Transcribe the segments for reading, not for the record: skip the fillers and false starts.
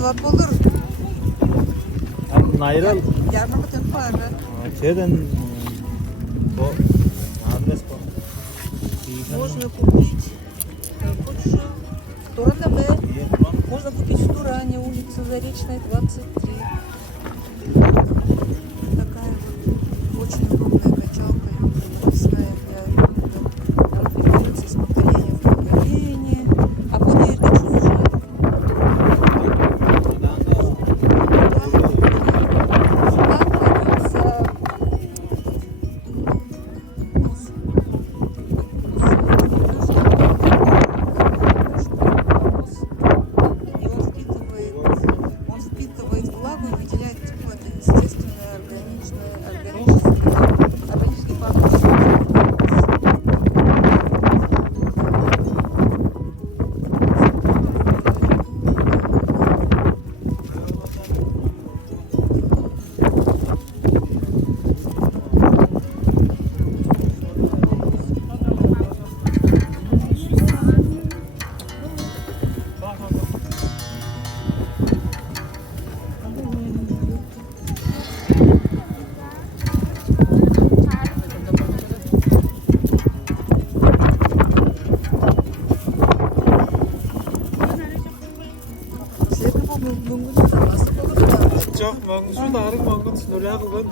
Advat bulur. Найрал. Ярмарка тем пара. Чеден. Адрес по. Можно купить в Туране. Можно купить в Туране, улица Заречная, 23. Такая вот очень удобная качалка, пропускная для улицы с поколения в поколение. А более это чужое. Жоқ, маңғызу нарың маңғыз нөлі қылған.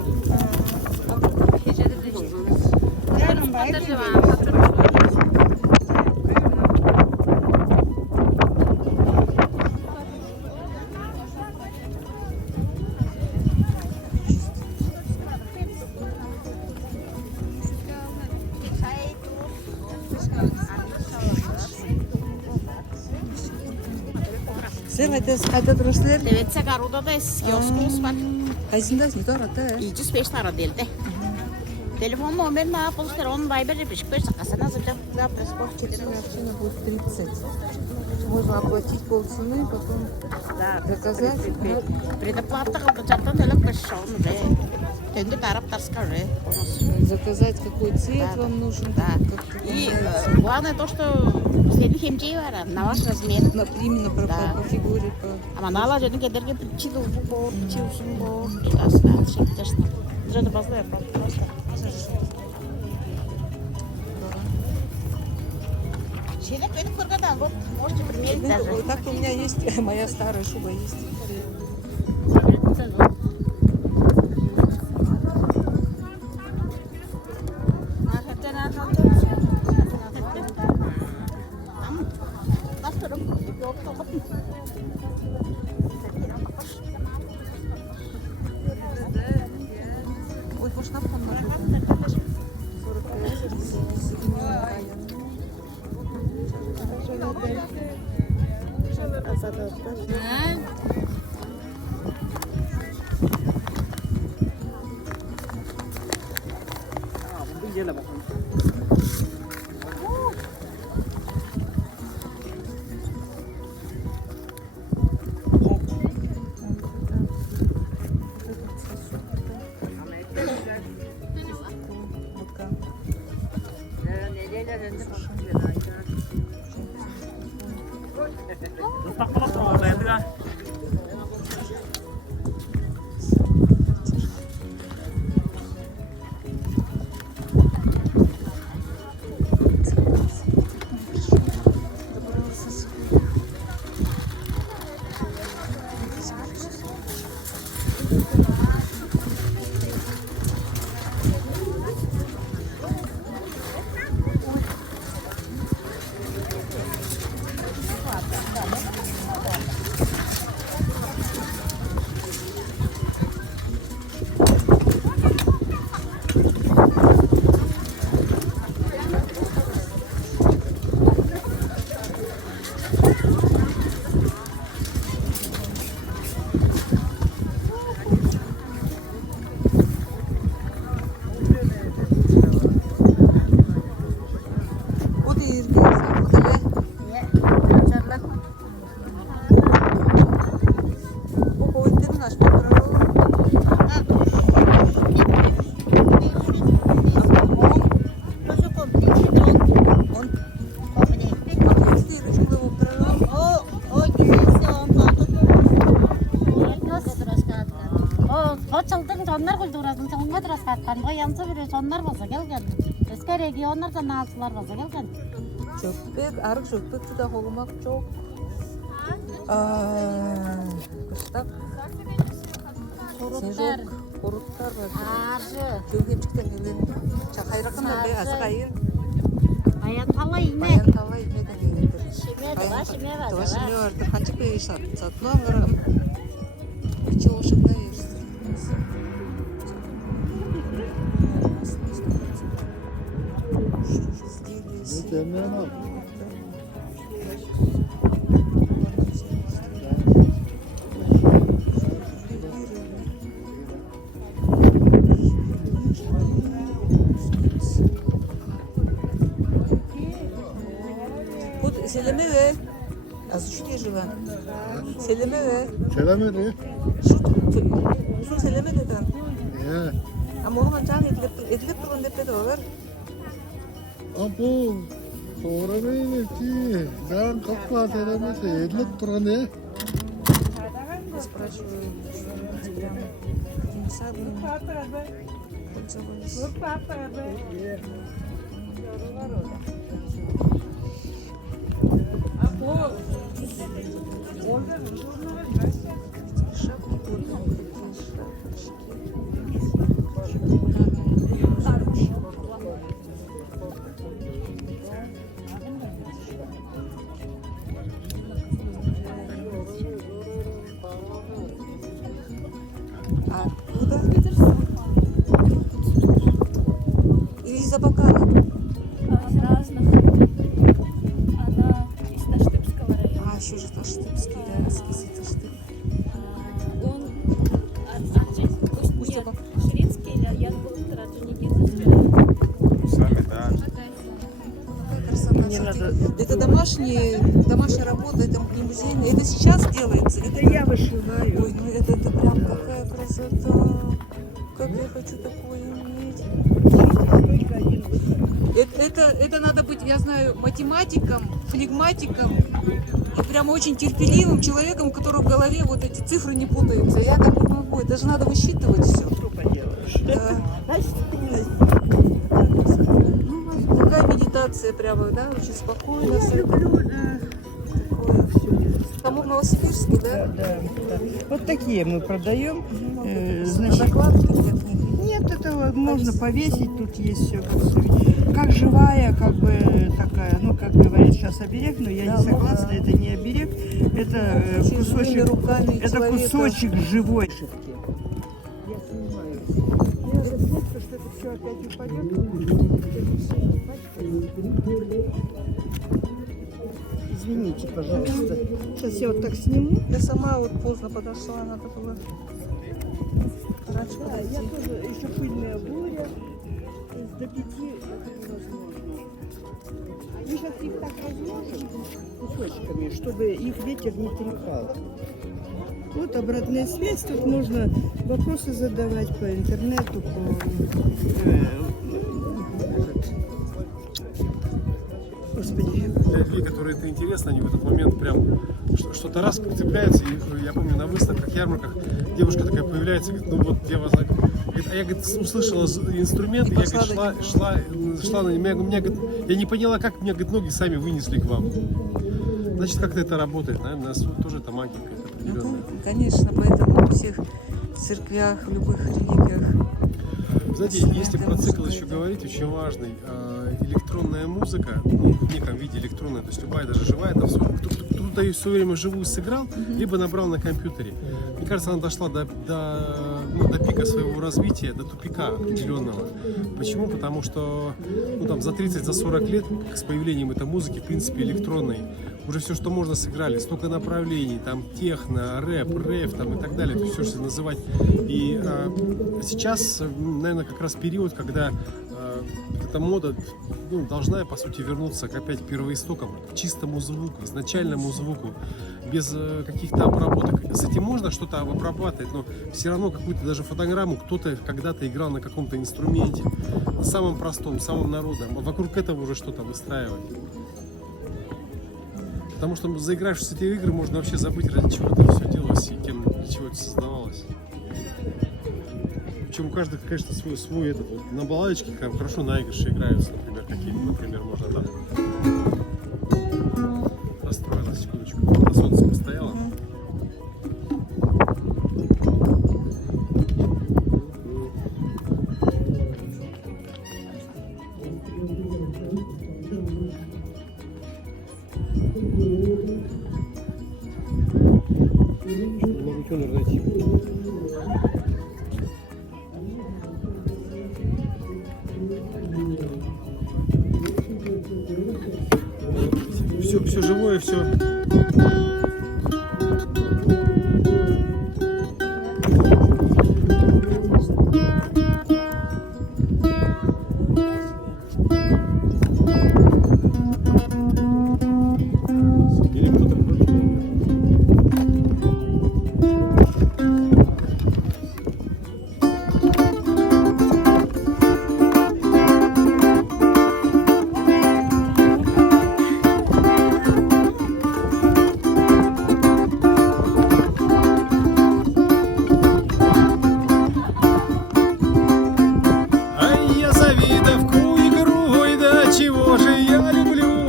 Sen қайда тұрасыздар? Тевetse Гаруда да киоскумuz var. Қайсында не тұрады? 205 тара делdi. Телефон номерін алып болыстар, оның вайбер репешік берсі, қасана завтра спорт Цена будет 30. Можно оплатить полцены, потом заказать. Предоплата қылды жаттан төліп бір шауын уже. Төнді тарап тарсқа уже. Заказать какой цвет вам нужен. Да. И главное то, что сенің хемчей бар, на ваш размер. Именно по фигуре. Ама нала жөні кедерге чиді ұзын бол, чиді ұзын бол. Асына шектерсін. Жөні басылай просто. Шелек бені көргенде, вот, можете примерить даже. Так у меня есть, моя старая шуба есть. Ой, по шнапкам надо. 45. Đây là một Onlar kulturasını çoğunga tırasqatqan qoyansa bir sonlar bolsa kelgen. Eski regionlardan alçılar bolsa kelgen. Çökpek, arık çökpek juda holmak çok. Kıştak. Kurutlar, Kurutlar var. arı, Köygemçikten gelen. Çakayrakında be azık ayır. ayan tala iğne. Bayan tava iğne de gelir. Şime de var, şime var. Tava şime vardır. Kaçık beyi satma anlarım. İçi oşukta yersin. Mükemmel. Вот селеме ve az şu diye живем. Seleme ve Selamünaleyküm. şu seleme deden. Ya. Ama onun can edilip durun depede olur. Abu. Doğramayın ki. Ben kapma selamese edilip duran ya. Я спрашиваю, прям инициативно пользовались. Шапки вот такие шапочки. А куда? Из Абакана. Из разных. Она из Таштыбского района. А, еще же Таштыбский, да, Таштыб. Он Пусть нет, Абак. Ширинский или Янгулов Тараджи Сами, да. Какая красота. Смотри. Это домашняя работа, это не музейная. Это сейчас делается. Это я вышиваю. Ой, ну это прям такая красота. Как я хочу такое иметь. Это надо быть, я знаю, математиком, флегматиком и прям очень терпеливым человеком, у которого в голове вот эти цифры не путаются. Я так не могу. Это же надо высчитывать все. Да. Такая медитация прямо, да, очень спокойно. Я люблю, Кому в Новосибирске, да? Да. Вот такие мы продаем. Значит, Закладки для книг. нет, это вот можно повесить, тут есть все. Как живая, как бы такая, ну, как говорят сейчас оберег, но я не согласна, это не оберег, это кусочек, руками это человека. кусочек живой. Я снимаю. Я уже слышала, что это все опять упадет. Извините, пожалуйста. Сейчас я вот так сниму. Я сама вот поздно подошла, надо было раньше Да, я подойти. тоже еще пыльная буря. То есть до 5 это невозможно. Мы сейчас их так разложим кусочками, чтобы их ветер не трепал. Вот обратная связь. Тут можно вопросы задавать по интернету, Господи. Для людей, которые это интересно, они в этот момент прям что-то раз цепляются. И я помню на выставках, ярмарках девушка такая появляется, говорит, ну вот я вас... Говорит, а я, говорит, услышала инструмент, и я, говорит, шла на него. Я не поняла, как меня, говорит, ноги сами вынесли к вам. Значит, как-то это работает, наверное, у нас тоже это магия какая-то определенная. Ну, конечно, поэтому во всех церквях, в любых религиях. Знаете, если про цикл еще говорить, очень важный, электронная музыка, ну, в неком виде электронная, то есть любая, даже живая, там, кто-то ее все время живую сыграл, либо набрал на компьютере. Мне кажется, она дошла до пика своего развития, до тупика определенного. Почему? Потому что там, за 30-40 лет с появлением этой музыки, в принципе, электронной, уже все, что можно, сыграли, столько направлений, там техно, рэп, рейв там, и так далее, все, что называть. И сейчас, наверное, как раз период, когда эта мода должна, по сути, вернуться опять к первоистокам, к чистому звуку, изначальному звуку, без каких-то обработок. С этим можно что-то обрабатывать, но все равно какую-то даже фотограмму кто-то когда-то играл на каком-то инструменте, на самом простом, самом народном, а вокруг этого уже что-то выстраивать. Потому что, заигравшись в эти игры, можно вообще забыть, ради чего это все делалось и для чего это создавалось. Причем у каждого, конечно, свой этот. Вот на балалайке хорошо наигрыши играются, например, какие, например, можно там. Расстроилась, секундочку. На солнце постояла. Не могу тюнер найти. Все живое, все. Или кто-то крутил. Ай, я завидовку игру, ой, да чего же я люблю.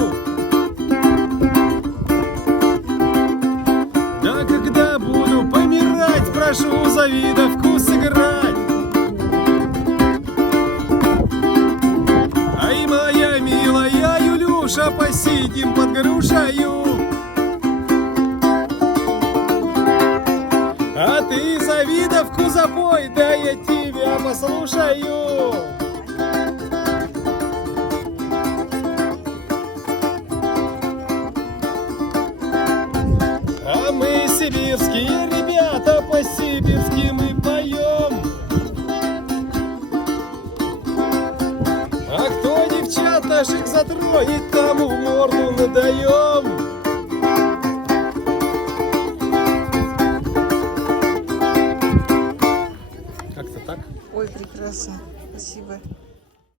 Да когда буду помирать, прошу завидовку сыграть. Ай, моя милая Юлюша, посидим под грушею. А ты завидовку запой, да я тебя послушаю. А мы сибирские ребята, по-сибирски мы поем. А кто девчат наших затроит, тому в морду надаем. Как-то так. Ой, прекрасно. Спасибо.